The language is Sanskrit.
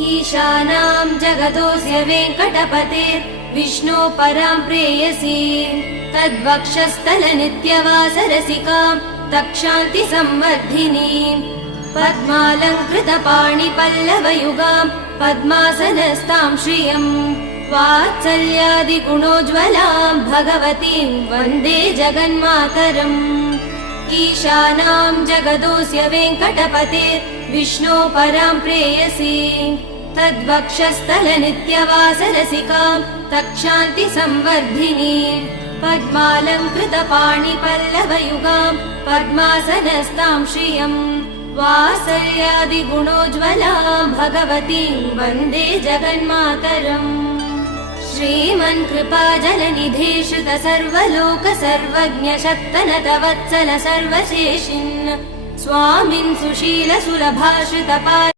ईशानां जगतोऽस्य वेङ्कटपतेर् विष्णो परां प्रेयसी तद्वक्षस्थलनित्यवासरसिकां तक्षान्ति संवर्धिनीं पद्मालङ्कृतपाणिपल्लवयुगां पद्मासनस्तां श्रियम् वात्सल्यादिगुणोज्ज्वलां भगवतीं वन्दे जगन्मातरम् ईशानां जगतोऽस्य वेङ्कटपतेर् विष्णो परां प्रेयसी तद्वक्षस्थलनित्यवासरसिकां तक्षान्ति संवर्धिनीं पद्मालङ्कृतपाणिपल्लवयुगां पद्मासनस्तां श्रियम् वात्सल्यादिगुणोज्ज्वलां भगवतीं वन्दे जगन्मातरम् श्रीमन्कृपाजलनिधे श्रुत सर्वलोक सर्वज्ञ शक्तनतवत्सल सर्वशेषिन् स्वामिन् सुशील सुलभाश्रितपाल